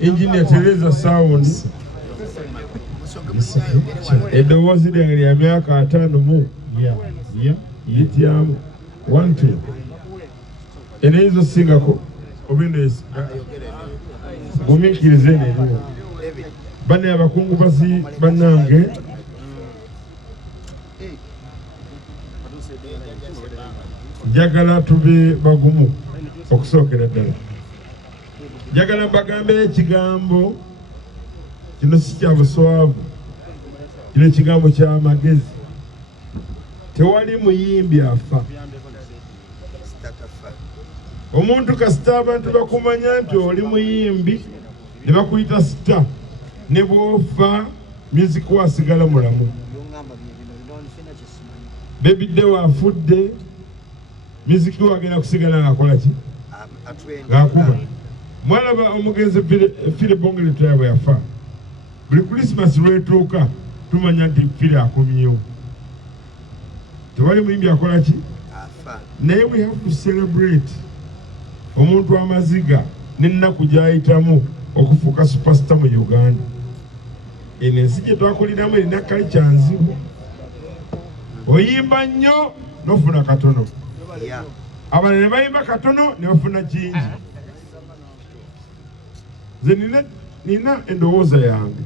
Engineer Teresa Sound eddoboozi lyange lya myaka 5 mu yityamu 1 2 enezo singako obinesi mumikirize neno bane abakungu basi banange njagala tube bagumu okusookera ddala. Njagala mbagambe ekigambo kino si kya buswavu, kino ekigambo kya magezi. Tewali muyimbi afa. Omuntu kasita abantu bakumanya nti oli muyimbi ne bakuyita sita, ne bw'ofa music wasigala mulamu. Baby Deo afudde, music wagenda kusigala ng'akola ki? Ng'akuba. Mwalaba omugenzi Fire Bongere bwe yafa. Buli Christmas lw'etuuka tumanya nti Fire akomyewo. Tewali muyimbi akola ki? Naye we have to celebrate omuntu amaziga n'ennaku gy'ayitamu okufuuka superstar mu Uganda. Eno ensi gye twakuliramu erina culture nzibu. Oyimba nnyo n'ofuna katono. Abanene bayimba katono ne bafuna kingi. Nze nina endowooza yange.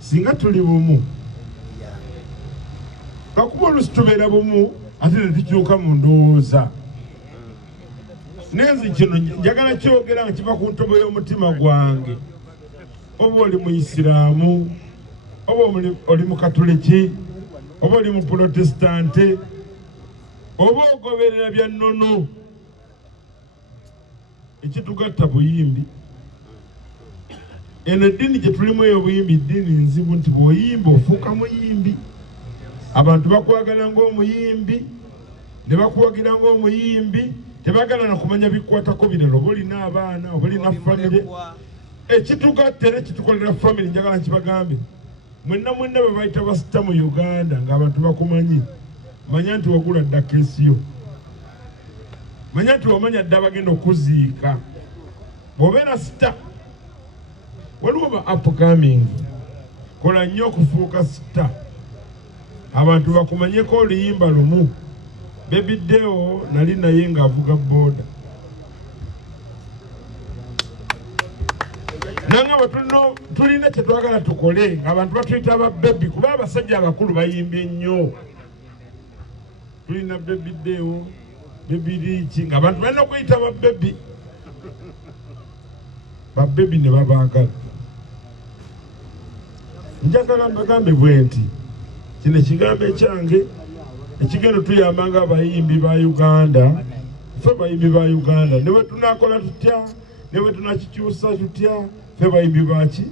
Singa tuli bumu, lwakuba oluusi tubeera bumu ate ne tukyuka mu ndowooza. Nenzi kino njagala kyogera nga kiva ku ntobo y'omutima gwange. Oba oli Muisiraamu, oba oli Mukatoliki, oba oli Muprotestante, oba ogoberera bya nnono. Ekitugatta buyimbi. Eno eddiini gye tulimu ey'obuyimbi ddiini nzibu nti bw'oyimba ofuuka muyimbi. Abantu bakwagala ng'omuyimbi, ne bakuwagira ng'omuyimbi, tebagala na kumanya bikwatako birala. Oba olina abaana, oba olina famire. Ekitugatta era kitukolera famire, njagala nkibagambe. Mwenna bwe bayita basita mu Uganda ng'abantu bakumanyi, manya nti wagula dda keesiyo. Manya nti wamanya dda bagenda okuziika. Bw'obeera sita, waliwo ba upcoming, kola nnyo okufuuka sita. Abantu bakumanyeko oluyimba lumu. Baby Deo nali naye ng'avuga booda. Nanga tulina kye twagala tukole, abantu batuyita aba baby kuba abasajja abakulu bayimbye nnyo. Tulina Baby Deo, Baby Dee ng'abantu balina okuyita aba baby. Ba baby ne babaagala. Njagala mbagambe bwe nti kino ekigambo ekyange ekigendo tuyambanga abayimbi ba Uganda, ffe bayimbi ba Uganda, ne bwe tunaakola tutya, ne bwe tunakikyusa tutya, ffe bayimbi baki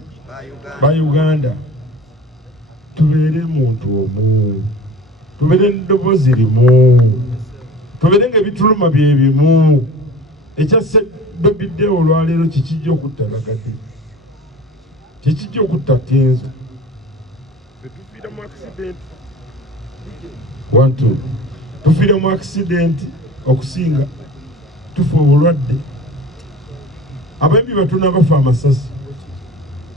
ba Uganda. Tubeere muntu omu, tubeere n'eddoboozi limu, tubeere ng'ebituluma bye bimu. Ekyasse Baby Deo olwaleero kikijja okutta Ragga Dee, kikijja okutta Kenzo. Tufiira mu accident. 1 2 tufiira mu accident okusinga tufa obulwadde. Abayimbi batuna bafa amasasi.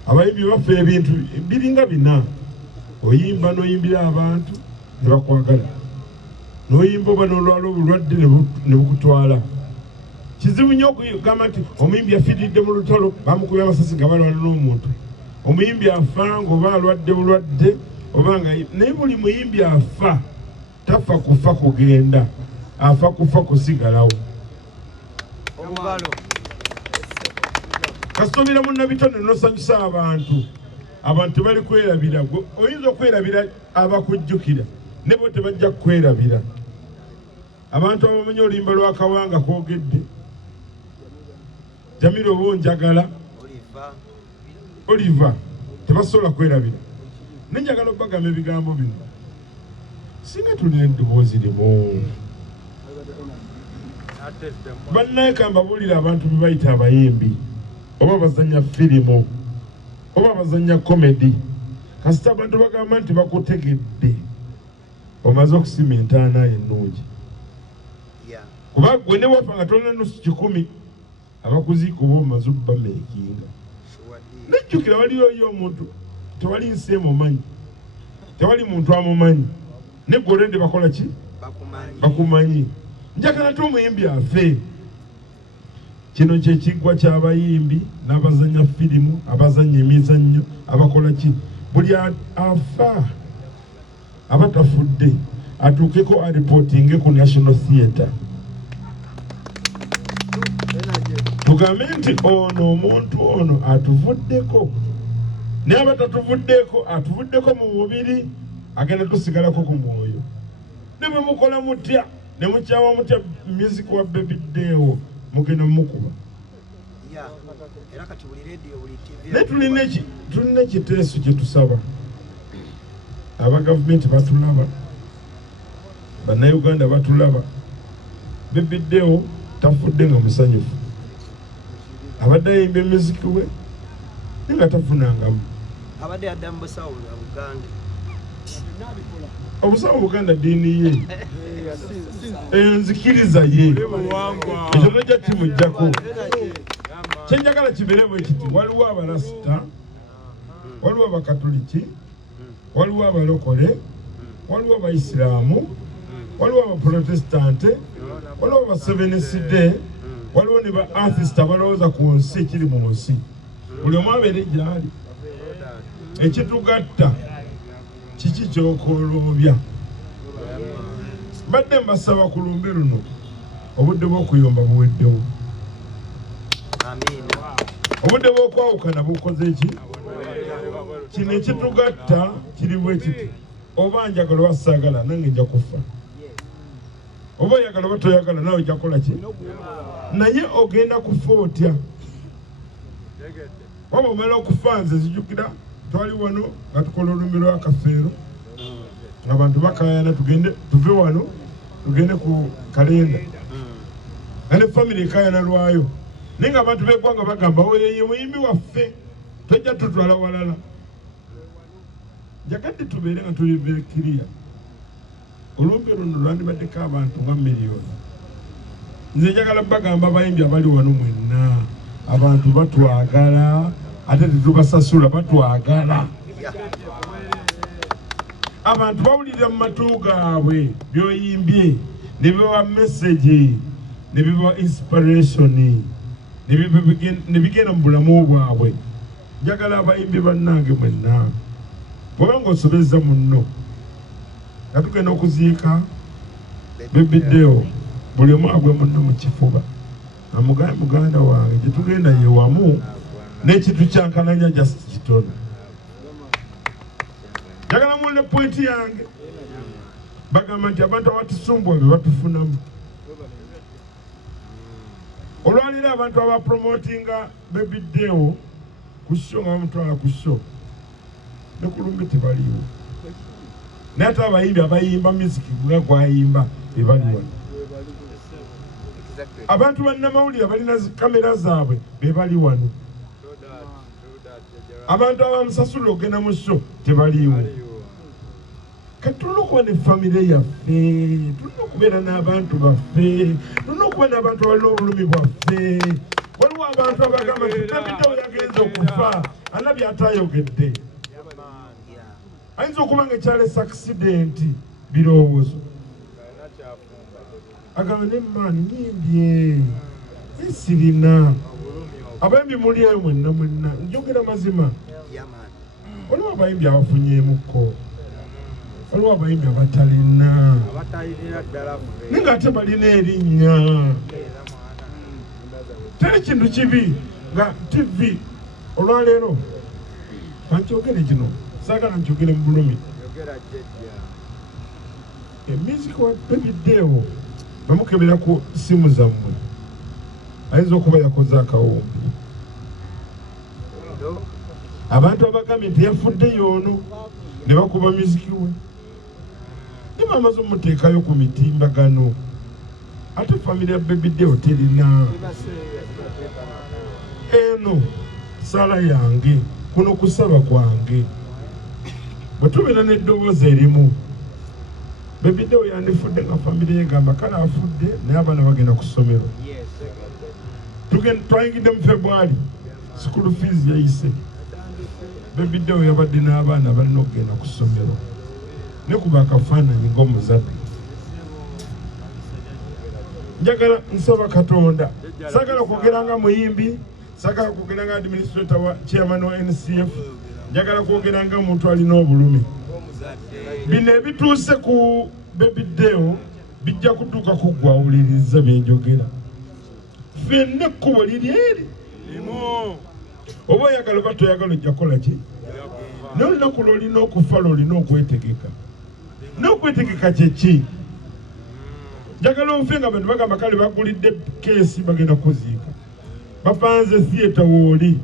Abayimbi bafa ebintu biringa bina. Oyimba n'oyimbira abantu ne bakwagala, n'oyimba oba n'olwala obulwadde ne bukutwala. Kizibu nnyo okugamba nti omuyimbi afiiridde mu lutalo bamukubye amasasi nga balwana n'omuntu. Omuyimbi afa ng'oba alwadde bulwadde oba nga naye buli muyimbi afa tafa kufa kugenda, afa kufa kusigalawo. Kasitobera munnabitone n'osanyusa abantu. Abantu bali kwerabira. Oyinza okwerabira abakujjukira, ne bo tebajja kwerabira. Abantu abamanya oluyimba lwa Kawanga koogedde, Jamiro oba onjagala, Oliver, tebasobola kwerabira. Nenjagala okubagamba ebigambo bino. Singa tulina eddoboozi limu. Bannaye kambabuulira abantu be bayita abayimbi, oba bazannya firimu, oba bazannya komedi. Kasita abantu bagamba nti bakutegedde, omaze okusima entaana ennungi. Kuba gwe ne wafa nga tolina nusu 10, abakuziika oba omaze okubameekinga. Nejjukira waliyo yo omuntu tewali nsi emumanyi, tewali muntu amumanyi, ne gwe olende bakola ki? Bakumanyi. Njagala ate omuyimbi afe. Kino kye kiggwa ky'abayimbi n'abazanya firimu, abazanya emizannyo, abakola ki? Buli afa abatafudde atuukeko aripootinge ku National Theatre. Tugambe nti ono omuntu ono atuvuddeko, naye abatatuvuddeko atuvuddeko mu mubiri, agenda tusigalako ku mwoyo. Ne bwe mukola mutya ne mukyawa mutya music wa Baby Deo mugenda mukuba. Ne tulina ekiteeso kye tusaba. Aba gavumenti batulaba, bannayuganda batulaba. Baby Deo tafudde nga musanyufu. Abadde ayimba emiziki we nga tafunangamu. Abadde adda mu busawo bwa Buganda. Obusawo Buganda ddiini ye. Enzikiriza ye. Ekyo tojja kimuggyako. Kye njagala kibeere bwe kiti, waliwo abalasita, waliwo abakatoliki, waliwo abalokole, waliwo abaisiraamu, waliwo abaprotestante, waliwo abaseveneside, waliwo ne ba atheist abalowooza ku nsi ekiri mu nsi. Buli omu abeere gy'ali. Ekitugatta kiki ky'okoloobya? Mbadde mbasaba ku lumbe luno obudde bw'okuyomba buweddewo. Obudde bw'okwawukana bukoze ki? Kino ekitugatta kiri bwe kiti. Oba njagala oba saagala nange nja kufa. Oba oyagala oba toyagala nawe ojja kukola ki? Naye ogenda kufa otya? Waba omala okufa, nze nzijukira twali wano nga tukola olumbe lw'akafeero, abantu bakayana tuve wano tugende ku kalenda, ne famire ekayana lwayo, naye nga abantu b'eggwanga bagamba oyo ye muyimbi waffe, tojja tutwala walala. Njagadde tubeere nga tuli beekiriya. Olumbe luno lwandibaddeko abantu nga miliyoni. Nze njagala bagamba abayimbi abali wano mwenna, abantu batwagala ate tetubasasula, batwagala. Abantu bawulira mu matu gaabwe byoyimbye ne bibawa message, ne bibawa inspiration, ne bigenda mu bulamu bwabwe. Njagala abayimbi bannange mwenna, bw'oba ng'osobezza munno nga tugenda okuziika Baby Deo, buli omu agwe munno mu kifuba amugaye muganda wange gye tugenda ye wamu n'ekintu kyankananya just kitono. Njagala mulle pointi yange. Bagamba nti abantu abatusumbuwa be batufunamu. Olwaliro abantu abapromotinga Baby Deo ku show nga bamutwala ku show ne ku lumbe tebaliwo. Naye ate abayimbi abayimba musiki nga gwayimba bebaliwo. Abantu bannamawulire abalina kamera zaabwe bebali wano. Abantu abamusasula ogenda mu show tebaliwo. Kati tulina okuba ne famire yaffe, tulina okubeera n'abantu baffe, tulina okuba n'abantu abalina obulumi bwaffe. Waliwo abantu abagamba nti Baby Deo yagenze okufa, alabye atayogedde. Ayinza okuba nga ekyalesa accident birowoozo. Agamba ne maani nyimbye esirina. Abayimbi muli eyo mwenna mwenna, njogera mazima. Waliwo abayimbi abafunyeemukko, waliwo abayimbi abatalina, naye ng'ate balina erinnya. Teri kintu kibi nga TV olwaleero kankyogere kino, saagala nkyogere mu bulumi. Emiziki wa Baby Deo bamukebera ku simu zammwe, ayinza okuba yakoze akawumbi. Abantu abagambye nti yafudde y'ono ne bakuba miziki we, ne bamaze omuteekayo ku mitimbagano. Ate famire ya Baby Deo terina. Eno sala yange, kuno kusaba kwange, bwe tubeera n'eddoboozi erimu. Baby Deo yandifudde nga famire yegamba kale afudde, naye abaana bagenda ku ssomero. twayingidde mu February school fees yayise. Baby Deo yabadde n'abaana balina okugenda ku ssomero ne kuba akafaananyi ng'omuzadde. Njagala nsaba Katonda, sagala kwogera nga muyimbi, sagala kwogera nga administrator wa chairman wa NCF, njagala kwogera nga muntu alina obulumi. Bino ebituuse ku Baby Deo bijja kutuuka kuggwawuliriza bye njogera. Ffenna ekkubo liri eri. Oba oyagala oba toyagala ojja kukola ki? N'olunaku lw'olina okufa lw'olina okwetegeka. N'okwetegeka kye ki? Njagala onfe nga bantu bagamba kale bagulidde keesi bagenda kuziika. Bapanze theatre wooli.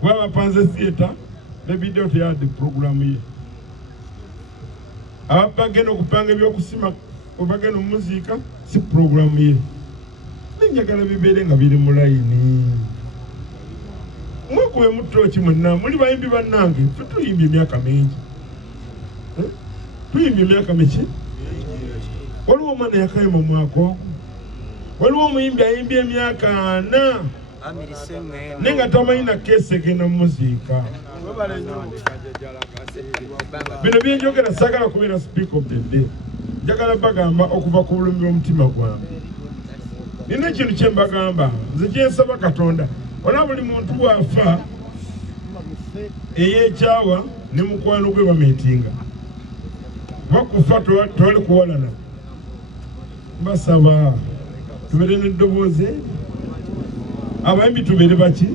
Kuba bapanze theatre, Baby Deo teyadde puroguramu ye. Abagenda okupanga ebyokusima bagenda omuziika si puroguramu ye. Njagala bibeere nga biri mu layini. Mwekube mutooki mwenna, muli bayimbi bannange, ffe tuyimbye emyaka mingi. Tuyimbye emyaka miki? Waliwo omwana yakayima omwaka ogwo. Waliwo omuyimbi ayimbye emyaka 4 naye nga tamanyi na keesi egenda mumuziika. Bino byenjogera saagala kubeera speaker of the day. Njagala bagamba okuva ku bulumi bw'omutima gwange. Nina ekintu kye mbagamba, nze kyensaba Katonda, wala buli muntu bw'afa eyeekyawa ne mukwano gwe bameetinga. Bakufa tewali kuwalana. Mbasaba tubeere n'eddoboozi, abayimbi tubeere baki?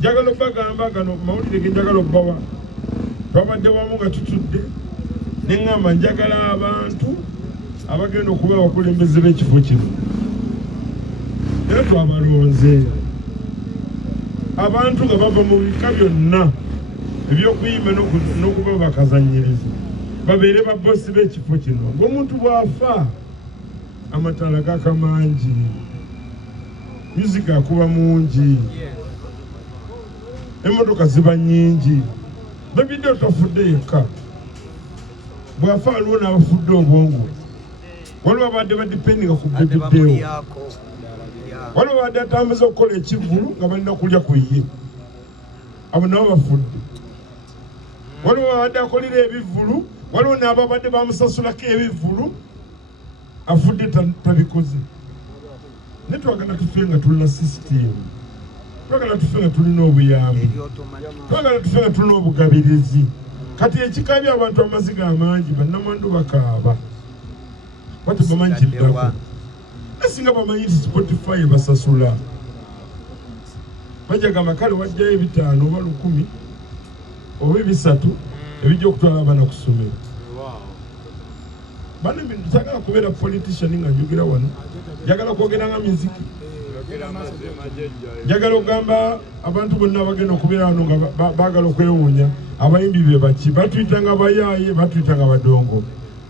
Njagala bagamba gano mawulire ge njagala okubawa. Twabadde wamu nga tutudde ne ŋŋamba njagala abantu abagenda okuba abakulembeze b'ekifo kino. Era twabalonze abantu nga bava mu bika byonna eby'okuyimba n'okuba bakazanyiriza babeere babbosi b'ekifo kino. Ng'omuntu bw'afa amataala gaka mangi, muzika akuba mungi, emmotoka ziba nnyingi. Baby Deo tafudde yekka, bw'afa waliwo n'abafudde obwongo, waliwo abadde badipendinga ku Baby Deo, waliwo abadde atambuza okukola ekivulu nga balina kulya ku ye, abo nabo bafudde. Waliwo abadde akolera ebivulu, waliwo n'ababadde bamusasulako ebivulu, afudde tabikoze. Ne twagala tufe nga tulina sisitemu, twagala tufe nga tulina obuyambi, twagala tufe nga tulina obugabirizi. Kati ekikabya abantu amaziga amangi, bannamwandu bakaaba bati bamanyi kiddako. Esinga bamanyi nti Spotify basasula, bajagamba kale wajjayo 5 oba 10 oba 3 ebijja okutwala abaana ku ssomero. Bano bintu sagala kubeera politician nga njogera wano, njagala kwogera nga muziki. Njagala okugamba abantu bonna bagenda okubeera wano nga baagala okwewuunya. Abayimbi be baki? Batuyitanga bayaaye, batuyitanga badongo.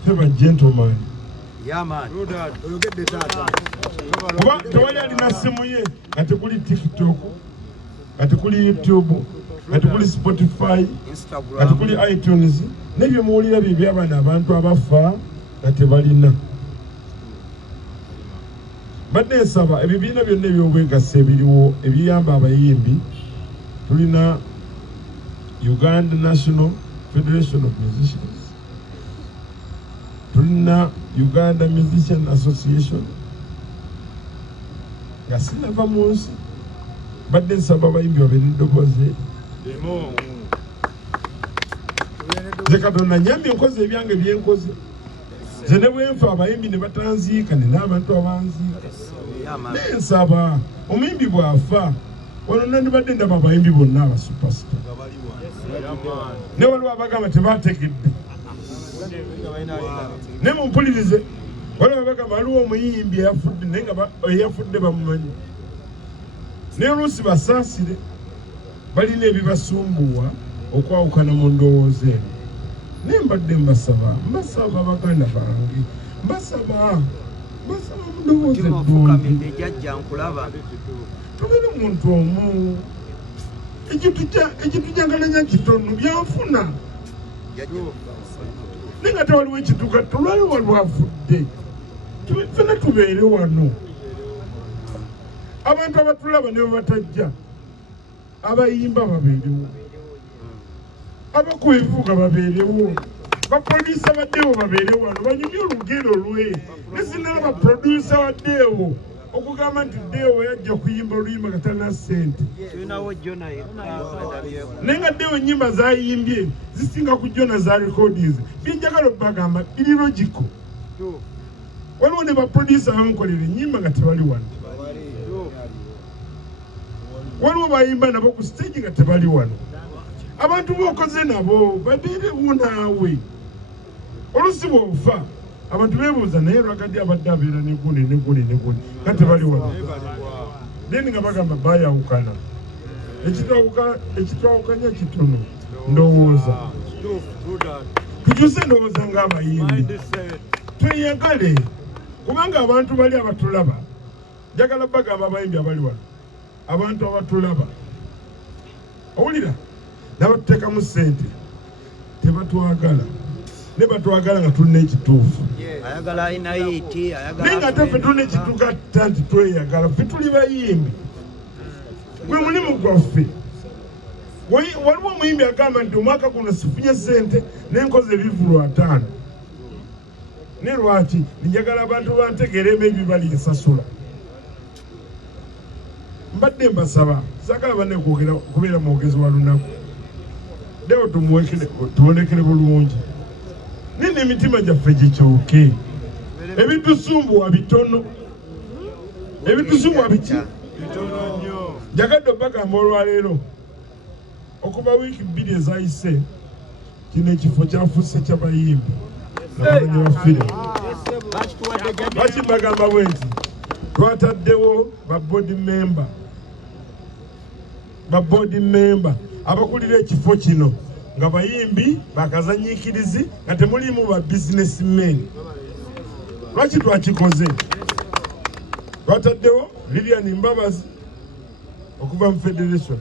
Ffe ba gentleman. Kuba tewali alina ssimu ye nga tekuli TikTok, nga tekuli YouTube, nga tekuli Spotify, nga tekuli iTunes. Nebyo muwulira bye by'abaana abantu abafa nga tebalina. Badde nsaba ebibiina byonna eby'obwegassi ebiriwo ebiyamba abayimbi. Tulina Uganda National Federation of Musicians, tulina Uganda Musician Association, nga sinava mu nsi. Badde nsaba abayimbi babeere eddoboozi. Nze Katonda nyambye enkozi ebyange byenkoze. Nze ne bwenfa abayimbi ne batanziika, nina abantu abanziika. Naye nsaba omuyimbi bw'afa wano nandibadde ndaba abayimbi bonna aba superstar. Ne waliwo abagamba tebaategedde. Ne mumpulirize, waliwo abagamba waliwo omuyimbi eyafudde naye nga eyafudde bamumanyi. Naye oluusi basaasire, balina ebibasumbuwa okwawukana mu ndowooza eno. Naye mbadde mbasaba baganda bange, mbasaba mundowooze eddungi. Tubeere omuntu omu, ekitujagalanya kitono byanfuna. Naye nga tewaliwo ekituuka tulwaliwo waliwo afudde. Ffenna tubeere wano. abantu abatulaba ne batajja abayimba babeerewo abakuba ebivuga babeerewo baproducer baddeewo babeerewo wano banyumye olugero lwe nesinala baproducer waddeewo okugamba nti Deo yajja kuyimba oluyimba katalina ssente naye nga Deo ennyimba zayimbye zisinga ku Jona za recordings byenjagala okubagamba biri logical. Waliwo ne baproducer bamukolera ennyimba nga tebali wano, waliwo bayimba nabo ku stage nga tebali wano. Abantu b'okoze nabo babeerewo naawe. Olusi bw'ofa abantu beebuuza naye Ragga Dee abadde abeera ne guni nga tebali wano. Then nga bagamba baayawukana. Ekitwawukanya kitono ndowooza. Tukyuse ndowooza ng'abayimbi. Tweyagale kubanga abantu bali abatulaba. Njagala bagamba abayimbi abali wano. Abantu abatulaba. Owulira? N'abatuteekamu ssente tebatwagala. Ne batwagala nga tulina ekituufu. Ayagala alina iti, ayagala. Naye nga taffe tulina ekitugatta nti tweyagala. Ffe tuli bayimbi. Gwe mulimu gwaffe. Waliwo omuyimbi agamba nti omwaka guno sifunye ssente n'enkoze ebivulu 5. Ne lwaki? Njagala abantu bantegereemu ebibali ensasula. Mbadde mbasaba saagala banne kubeera mwogezi wa lunaku. Deo tubonekere bulungi. Nini emitima gyaffe gikyuke. Ebitusumbuwa bitono. Ebitusumbuwa biki? Bitono nnyo. Njagadde obagamba olwaleero okuva wiiki 2 ezayise kino ekifo kyafuuse ky'abayimbi n'abalonyi ba firimu. Lwaki mbagamba bwe nti twataddewo ba board member abakulira ekifo kino nga bayimbi bakazanyiikirizi nga temulimu ba businessmen. Lwaki twakikoze? Twataddewo Lilian Mbabazi okuva mu Federation,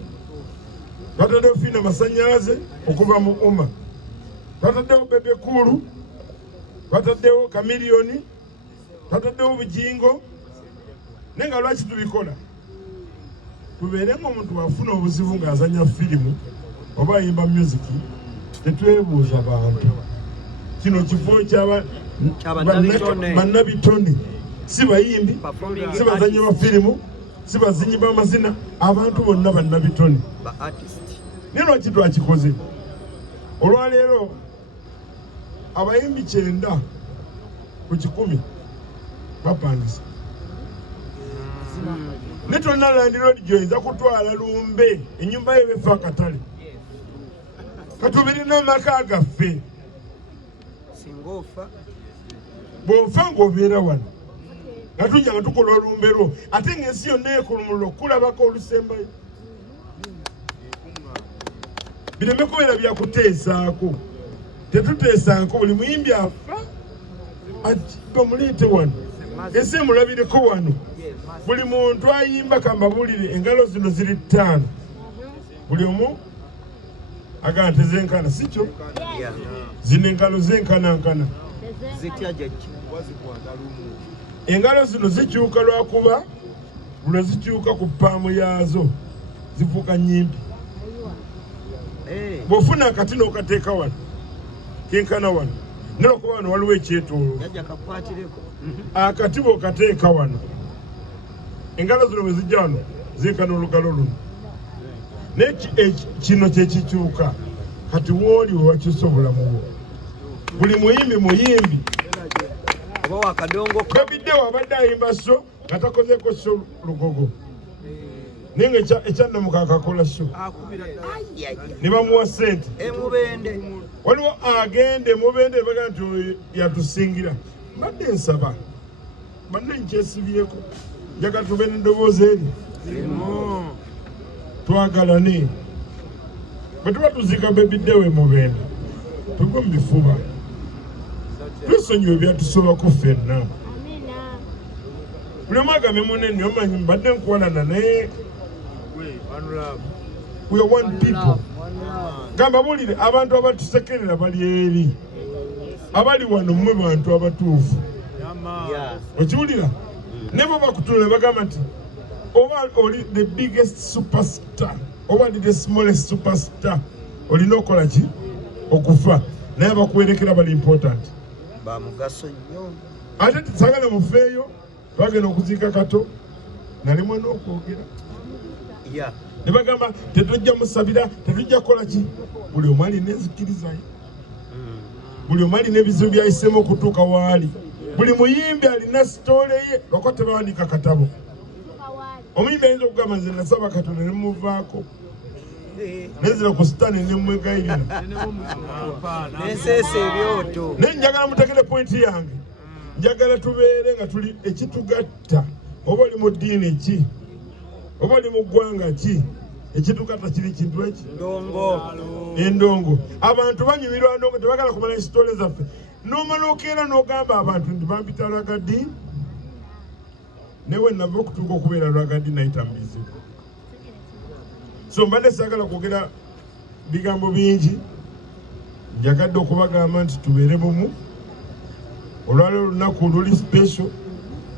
twataddewo Fina Masanyalaze okuva mu UMA, twataddewo Bebe Kulu, twataddewo Kamiliyoni, twataddewo Bujingo. Naye nga lwaki tubikola? Tubeere ng'omuntu bw'afuna obuzibu ng'azanya firimu oba ayimba music, tetwebuuza bantu. Kino kifo bannabitone, si bayimbi, si bazanyi ba firimu, si bazinyi b'amazina, abantu bonna bannabitone. Naye lwaki twakikoze? Olwaleero abayimbi 9 ku 10 bapangisa. Ne tonna Land Road gy'oyinza kutwala lumbe ennyumba ye befa akatale. Katubirina amaka gaffe. Bw'ofa ng'obeera wano nga tujja nga tukola olumbe lwo ate ng'ensi yonna ekulumulula okulabako olusembayo. Bireme kubeera byakuteesaako. Tetuteesaako buli muyimbi afa ati bamuleete wano, ensi emulabireko wano. Buli muntu ayimba kamabulire engalo zino ziri 5. Buli omu agamba tezenkana, si kyo? Zino engalo zenkanankana. Engalo zino zikyuka lwakuba lwe zikyuka ku ppaamu yaazo zifuuka nnyimpi. Bw'ofuna akati n'okateeka wano kenkana wano, nolwokuba wano waliwo ekyetoolo. Akati bw'okateeka wano engalo zino bwe zijja wano zenkana olugalo luno. Naye kino kye kikyuka kati wooli we wakyusa obulamu bwo. Buli muyimbi Baby Deo abadde ayimba so nga takozeeko so lugogo, naye nga ekyannamuka akakola so ne bamuwa ssente. Waliwo agende mubende baga nti yatusingira. Mbadde nsaba banne nkyesibyeko, njagala tube n'eddoboozi eri twagalane. Bwe tuba tuziika Baby Deo emubende tugwe mu bifuba, tusonyiwe byatusobako ffenna. Buli omu agambe munene omanyi mbadde nkuwalana naye we are one people. Gamba bulire abantu abatusekerera bali eri, abali wano mmwe bantu abatuufu. Okiwulira? Ne bo bakutunula bagamba nti oba oli the biggest superstar oba oli the smallest superstar olina okola ki okufa naye abakuwerekera bali important bamugaso nnyo ate tisagala mufeeyo twagenda okuziika kato nalimwe n'okwogera ne bagamba tetujja musabira tetujja kukola ki buli omu alina enzikirizaye buli omu alina ebizibu byayiseemu okutuuka waali buli muyimbi alina sitoole ye lwako tebawanika katabo omuyimbi ayinza okugamba nze nasaba katonda ne muvaako nezira ku sitaani ne mwegayirira nenseesa ebyoto naye njagala mutegere pointi yange njagala tubeere nga tuli ekitugatta oba oli mu ddiini ki oba oli mu ggwanga ki ekitugatta kiri kintu eki endongo abantu banyumirwa ndongo tebagala kumala esitole zaffe n'omala okeera n'ogamba abantu nti bampita Ragga Dee newe nava okutuuka okubeera Ragga Dee nayita mbizibu so mbadde saagala kwogera bigambo bingi njagadde okubagamba nti tubeere bumu olwaleero olunaku luli special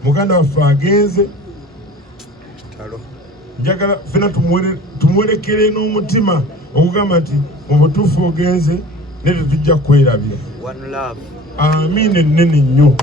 muganda waffe agenze njagala fena tumuwerekere n'omutima okugamba nti mu butuufu ogenze ne tetujja kwerabira amiina ennene nnyo.